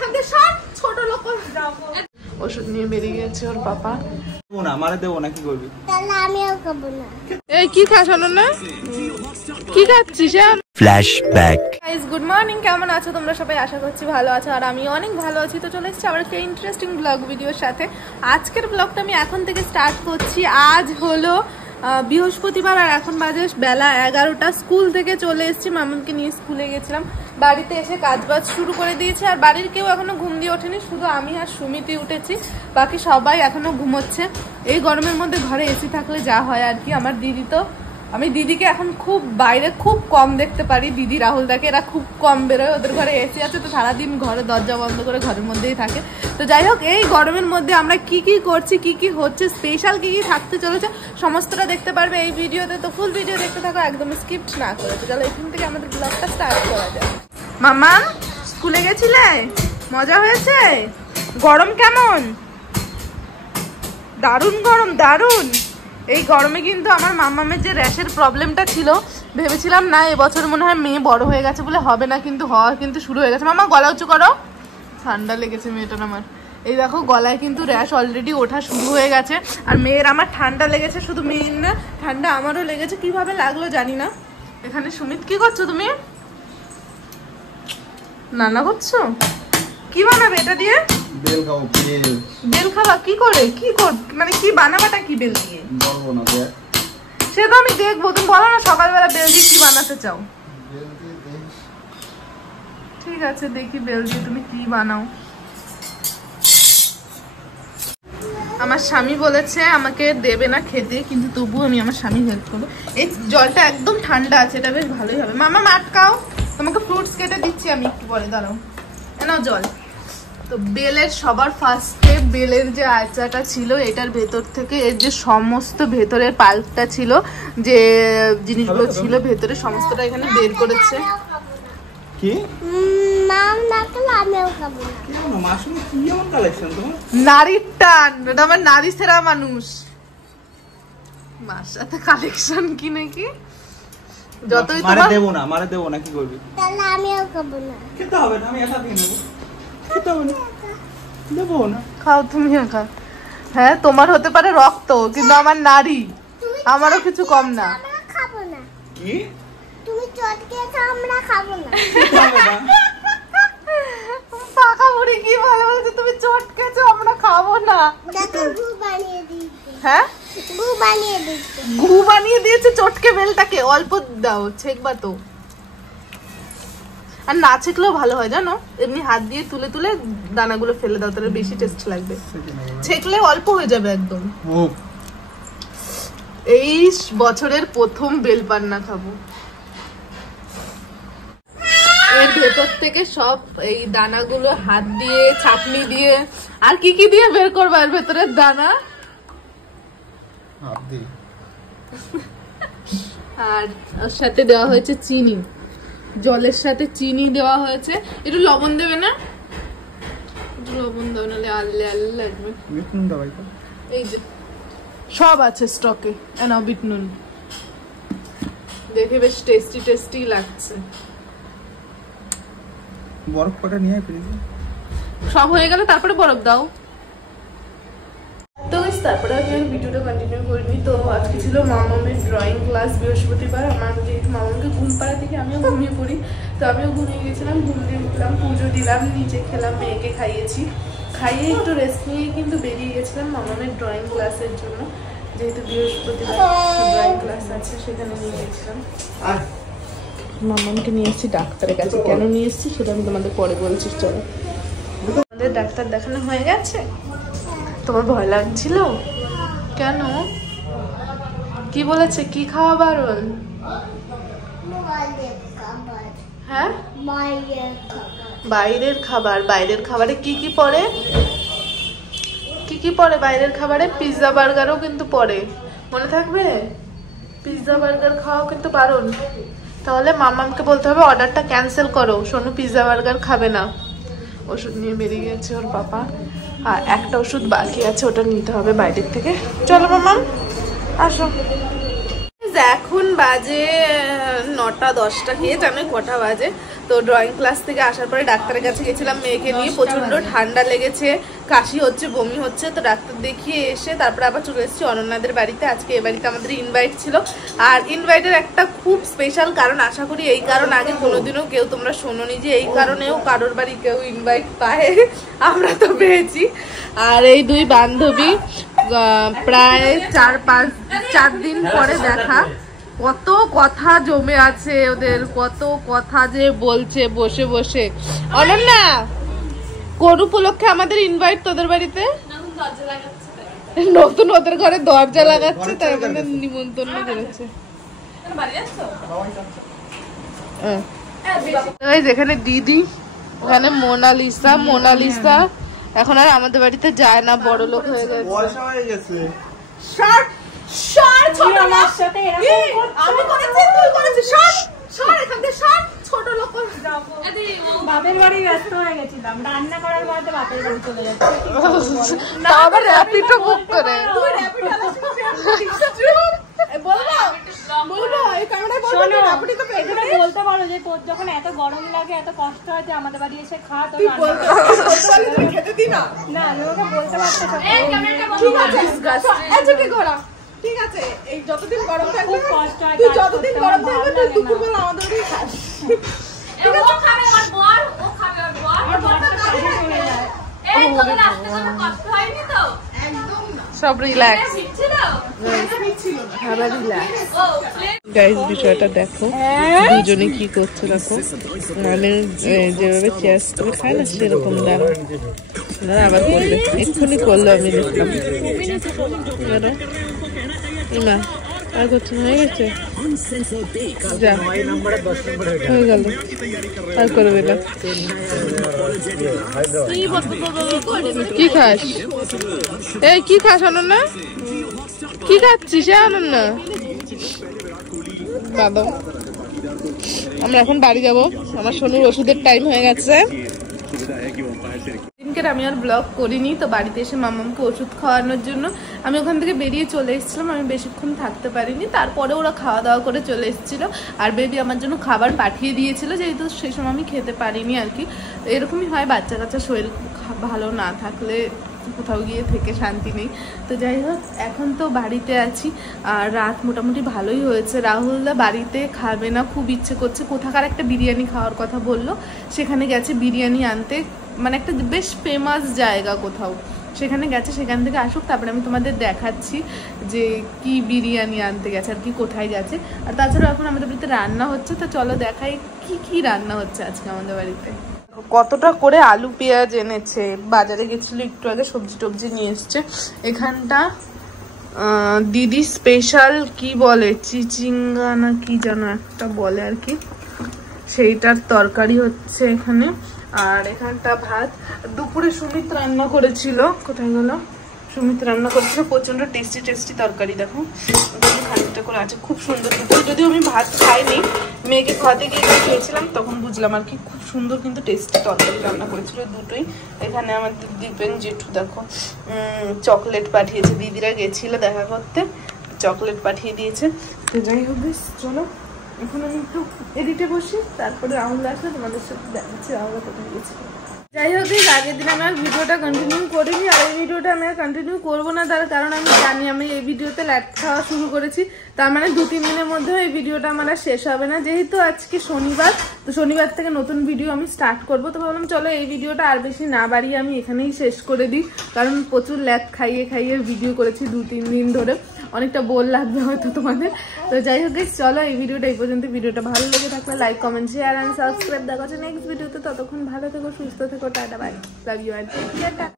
এখান থেকে সব ছোট লোক যাবো। ওষুধ নিয়ে বেরিয়ে গেছে ওর পাপা। না মারে দেবো না, কি করবি? তাহলে আমিও খাবো না। এই কি খাস না? কি খাচ্ছিস? ফ্ল্যাশব্যাক। গাইস গুড মর্নিং, কেমন আছো তোমরা সবাই? আশা করছি ভালো আছো, আর আমি অনেক ভালো আছি। তো চলে এসেছি আবার একটা ইন্টারেস্টিং ব্লগ ভিডিওর সাথে। আজকের ব্লগটা আমি এখন থেকে স্টার্ট করছি। আজ হলো বৃহস্পতিবার আর এখন বাজে বেলা 11টা। স্কুল থেকে চলে এসেছি, মামুনকে নিয়ে স্কুলে গেছিলাম। বাড়িতে এসে কাজবাজ শুরু করে দিয়েছি, আর বাড়ির কেউ এখনো ঘুম দিয়ে ওঠেনি, শুধু আমি আর সুমিতি উঠেছি, বাকি সবাই এখনো ঘুমোচ্ছে। এই গরমের মধ্যে ঘরে এসি থাকলে যা হয় আর কি। আমার দিদি তো, আমি দিদিকে এখন খুব বাইরে খুব কম দেখতে পারি। দিদি রাহুল দাকে এরা খুব কম বেরোয়, ওদের ঘরে এসি আছে তো সারাদিন ঘরে দরজা বন্ধ করে ঘরের মধ্যেই থাকে। তো যাই হোক, এই গরমের মধ্যে আমরা কি কি করছি, কি কি হচ্ছে, স্পেশাল কি কি থাকতে চলেছে, সমস্তটা দেখতে পারবে এই ভিডিওতে। তো ফুল ভিডিও দেখতে থাকো, একদম স্কিপ না করে। তো চলো এখান থেকে আমাদের ব্লগটা স্টার্ট করা যায়। মামা স্কুলে গেছিলে? মজা হয়েছে? গরম কেমন? দারুণ গরম, দারুণ। এই গরমে কিন্তু আমার মামামের যে র্যাশের প্রবলেমটা ছিল, ভেবেছিলাম না এবছর মনে হয় মেয়ে বড় হয়ে গেছে বলে হবে না, কিন্তু হওয়া কিন্তু শুরু হয়ে গেছে। মামা গলা উঁচু করো, ঠান্ডা লেগেছে মেয়েটার আমার। এই দেখো গলায় কিন্তু র্যাশ অলরেডি ওঠা শুরু হয়ে গেছে। আর মেয়ের আমার ঠান্ডা লেগেছে, শুধু মেয়ের না ঠান্ডা আমারও লেগেছে। কিভাবে লাগলো জানি না। এখানে সুমিত কি করছো তুমি? নানা করছো? কি বানাবে এটা দিয়ে? বেল খাবো। বেল খাবা? কি করে, কি কর, মানে কি বানাবাটা কি বেল দিয়ে? বলবো না দেখ, সে তো আমি দেখবো, তুমি বলো না সকালবেলা বেল দিয়ে কি বানাতে চাও। ঠিক আছে দেখি বেল দিয়ে তুমি কি বানাও। আমার স্বামী বলেছে আমাকে দেবে না খেতে, কিন্তু তবুও আমি আমার স্বামী হেল্প করবো। এই জলটা একদম ঠান্ডা আছে, এটা বেশ ভালোই হবে। মামা আটকাও, তোমাকে ফ্রুটস কেটে দিচ্ছি আমি একটু পরে, দাঁড়াও। নাও জল। তো বেলের সবার ফার্স্টে বেলের যে আচাটা ছিল, এটার ভেতর থেকে এর যে সমস্ত ভেতরের পাল্পটা ছিল, যে জিনিসগুলো ছিল ভেতরে, সমস্তটা এখানে বের করেছে। কি মাম না খেলে আমিও খাবো না। কেন মাশরুম কি এমন কালেকশন তোমার? নারীর টান, এটা আমার নারী সেরা মানুষ। মার সাথে কালেকশন কি নাকি? যতই মারে তোমার দেবো না, মারে দেবো না, কি করবি? তাহলে আমিও খাবো না। খেতে হবে না, আমি একা খেয়ে নেবো। খেতে হবে না, দেবো না। খাও, তুমিও খাও। হ্যাঁ তোমার হতে পারে রক্ত, কিন্তু আমার নারী, আমারও কিছু কম না। আমরা খাবো না। কি তুমি চটকেছো, আমরা খাবো না। খেতে হবে না? পাকা বুড়ি কি ভালো বলছে, তুমি চটকেছো আমরা খাবো না। দেখো গু বানিয়ে দিয়েছে। হ্যাঁ গু বানিয়ে দিয়েছে। ঘু বানিয়ে দিয়েছে চটকে বেলটাকে। অল্প দাও, ছেকবা তো। আর না ছেকলেও ভালো হয় জানো, এমনি হাত দিয়ে তুলে তুলে দানাগুলো ফেলে দাও, তাহলে বেশি টেস্ট লাগবে। ছেকলে অল্প হয়ে যাবে একদম। এই বছরের প্রথম বেল পান্না খাবো। এর ভেতর থেকে সব এই দানাগুলো হাত দিয়ে, ছাঁকনি দিয়ে, আর কি কি দিয়ে বের করবো এর ভেতরের দানা। আর ওর সাথে দেওয়া হয়েছে চিনি, জলের সাথে চিনি দেওয়া হয়েছে। একটু লবণ দেবে না? একটু লবণ দাও, নাহলে আল্লে আল্লে লাগবে। এই যে সব আছে স্টকে। নাও বিট নুন, দেখে বেশ টেস্টি টেস্টি লাগছে। বরফ কটা নিয়ে ফ্রিজে। সব হয়ে গেলে তারপরে বরফ দাও। তো তারপরে আমি আর ভিডিওটা কন্টিনিউ করিনি। তো আজকে ছিল মামামের ড্রয়িং ক্লাস, বৃহস্পতিবার। আমার যেহেতু মামাকে ঘুম পাড়া থেকে আমিও ঘুমিয়ে পড়ি, তো আমিও ঘুমিয়ে গেছিলাম। ঘুম দিয়ে উঠলাম, পুজো দিলাম, নিচে খেলাম, মেয়েকে খাইয়েছি। খাইয়ে একটু রেস্ট নিয়ে কিন্তু বেরিয়ে গেছিলাম মামামের ড্রয়িং ক্লাসের জন্য, যেহেতু বৃহস্পতিবার ড্রয়িং ক্লাস আছে, সেখানে নিয়ে গেছিলাম। মামামকে নিয়ে এসেছি ডাক্তারের কাছে। কেন নিয়ে এসেছি সেটা আমি তোমাদের পরে বলছি। চলো, আমাদের ডাক্তার দেখানো হয়ে গেছে। তোমার ভয় লাগছিল কেন? কি বলেছে, কি খাওয়া বারণ? হ্যাঁ বাইরের খাবার। বাইরের খাবারে কি কি পড়ে? কি কি পড়ে বাইরের খাবারে? পিৎজা বার্গারও কিন্তু পড়ে, মনে থাকবে? পিৎজা বার্গার খাওয়াও কিন্তু বারণ। তাহলে মামামকে বলতে হবে অর্ডারটা ক্যান্সেল করো, সোনু পিৎজা বার্গার খাবে না। ওষুধ নিয়ে বেরিয়ে গেছে ওর পাপা, আর একটা ওষুধ বাকি আছে, ওটা নিতে হবে বাইরের থেকে। চলো মামাম আসো। এখন বাজে 9টা 10টা কে জানো কটা বাজে। তো ড্রয়িং ক্লাস থেকে আসার পরে ডাক্তারের কাছে গেছিলাম মেয়েকে নিয়ে, প্রচন্ড ঠান্ডা লেগেছে, কাশি হচ্ছে, বমি হচ্ছে। তো ডাক্তার দেখিয়ে এসে তারপরে আবার চলে এসেছি অনন্যাদের বাড়িতে। আজকে এ বাড়িতে আমাদের ইনভাইট ছিল, আর ইনভাইটের একটা খুব স্পেশাল কারণ, আশা করি এই কারণ আগে কোনোদিনও কেউ তোমরা শোনোনি যে এই কারণেও কারোর বাড়ি কেউ ইনভাইট পায়, আমরা তো পেয়েছি। আর এই দুই বান্ধবী প্রায় 4 দিন পরে দেখা, কত কথা জমে আছে ওদের, কত কথা যে বলছে বসে বসে। অনন্যা, কোন উপলক্ষে আমাদের ইনভাইট তোদের বাড়িতে? নতুন ওদের ঘরে দরজা লাগাচ্ছে, তাই আমাদের নিমন্ত্রণ করেছে। যেখানে দিদি, ওখানে মোনালিসা এখন আর আমাদের বাড়িতে যায় না, বড় লোক হয়ে গেছে। বাপের বাড়ি ব্যস্ত হয়ে গেছিলাম, রান্না করার মধ্যে বাপের বাড়ি চলে যাচ্ছে। বলতে পারো যে তোর যখন এত গরম লাগে, এত কষ্ট হয়, যে আমাদের বাড়ি এসে খা। তো না, আমাকে বলতে পারতো। ঠিক আছে, এই যতদিন গরম থাকবে খুব কষ্ট হয়, তুই যতদিন গরম থাকবে তুই দুপুরবেলা আমাদের বাড়ি খাস। সব রিল্যাক্স গাইস, বিষয়টা দেখো দুজনে কি করছে। দেখো মানে যেভাবে চেয়ার করে খায় না সেরকম দাঁড়া আবার করবে, এক্ষুনি করলো, আমি দেখলাম। না আর করছে, হয়ে গেছে, যা হয়ে গেল, আর করবে না। কি খাস? এই কি খাস অনন্যা? কি খাচ্ছিস অনন্যা? বাবা, আমরা এখন বাড়ি যাব, আমার সোনুর ওষুধের টাইম হয়ে গেছে। আমি আর ব্লগ করিনি, তো বাড়িতে এসে মামামকে ওষুধ খাওয়ানোর জন্য আমি ওখান থেকে বেরিয়ে চলে এসেছিলাম। আমি বেশিক্ষণ থাকতে পারিনি, তারপরে ওরা খাওয়া দাওয়া করে চলে এসেছিলো। আর বেবি আমার জন্য খাবার পাঠিয়ে দিয়েছিল, যেহেতু সেই সময় আমি খেতে পারিনি আর কি। এরকমই হয়, বাচ্চা কাচ্চা শরীর ভালো না থাকলে কোথাও গিয়ে থেকে শান্তি নেই। তো যাই হোক, এখন তো বাড়িতে আছি, আর রাত মোটামুটি ভালোই হয়েছে। রাহুলদা বাড়িতে খাবে না, খুব ইচ্ছে করছে, কোথাকার একটা বিরিয়ানি খাওয়ার কথা বললো, সেখানে গেছে বিরিয়ানি আনতে। মানে একটা বেশ ফেমাস জায়গা কোথাও, সেখানে গেছে, সেখান থেকে আসুক, তারপরে আমি তোমাদের দেখাচ্ছি যে কি বিরিয়ানি আনতে গেছে আর কি, কোথায় গেছে। আর তাছাড়া এখন আমাদের বাড়িতে রান্না হচ্ছে, তো চলো দেখাই কি রান্না হচ্ছে আজকে আমাদের বাড়িতে। কতটা করে আলু পেঁয়াজ এনেছে, বাজারে গেছিল একটু আগে, সবজি টবজি নিয়ে এসছে। এখানটা দিদি স্পেশাল কি বলে, চিচিঙ্গা না কি যেন একটা বলে আর কি, সেইটার তরকারি হচ্ছে এখানে। আর এখানটা ভাত। দুপুরে সুমিত রান্না করেছিল, কোথায় গেল? সুমিত রান্না করেছিল প্রচন্ড টেস্টি তরকারি। দেখো খানিকটা করে আছে, খুব সুন্দর। দুপুরে যদিও আমি ভাত খাইনি, মেয়েকে খাওয়াতে গিয়ে খেয়েছিলাম, তখন বুঝলাম আর কি, খুব সুন্দর কিন্তু টেস্টি তরকারি রান্না করেছিল দুটোই। এখানে আমাদের দিবেন জেঠু দেখো চকলেট পাঠিয়েছে, দিদিরা গেছিল দেখা করতে, চকলেট পাঠিয়ে দিয়েছে। তো যাই হোক চলো এখন আমি একটু এডিটে বসি, তারপরে রাহুল আসলে তোমাদের সাথে দেখাচ্ছি রাহুল কোথায় গেছে। যাই হোক, আগের দিন আমি আর ভিডিওটা কন্টিনিউ করিনি, আর এই ভিডিওটা আমি আর কন্টিনিউ করবো না, তার কারণ আমি জানি আমি এই ভিডিওতে ল্যাট খাওয়া শুরু করেছি, তার মানে 2-3 দিনের মধ্যেও এই ভিডিওটা আমার আর শেষ হবে না। যেহেতু আজকে শনিবার, তো শনিবার থেকে নতুন ভিডিও আমি স্টার্ট করবো। তো ভাবলাম চলো এই ভিডিওটা আর বেশি না বাড়িয়ে আমি এখানেই শেষ করে দিই, কারণ প্রচুর ল্যাট খাইয়ে ভিডিও করেছি 2-3 দিন ধরে, অনেকটা বোর লাগবে হয়তো তোমাদের। তো যাই হোক চলো এই ভিডিওটা এই পর্যন্ত। ভিডিওটা ভালো লেগে থাকলে like comment share and subscribe. দেখা হচ্ছে নেক্সট ভিডিওতে, ততক্ষণ ভালো থেকো, সুস্থ থেকো, tata bye, love you and take care.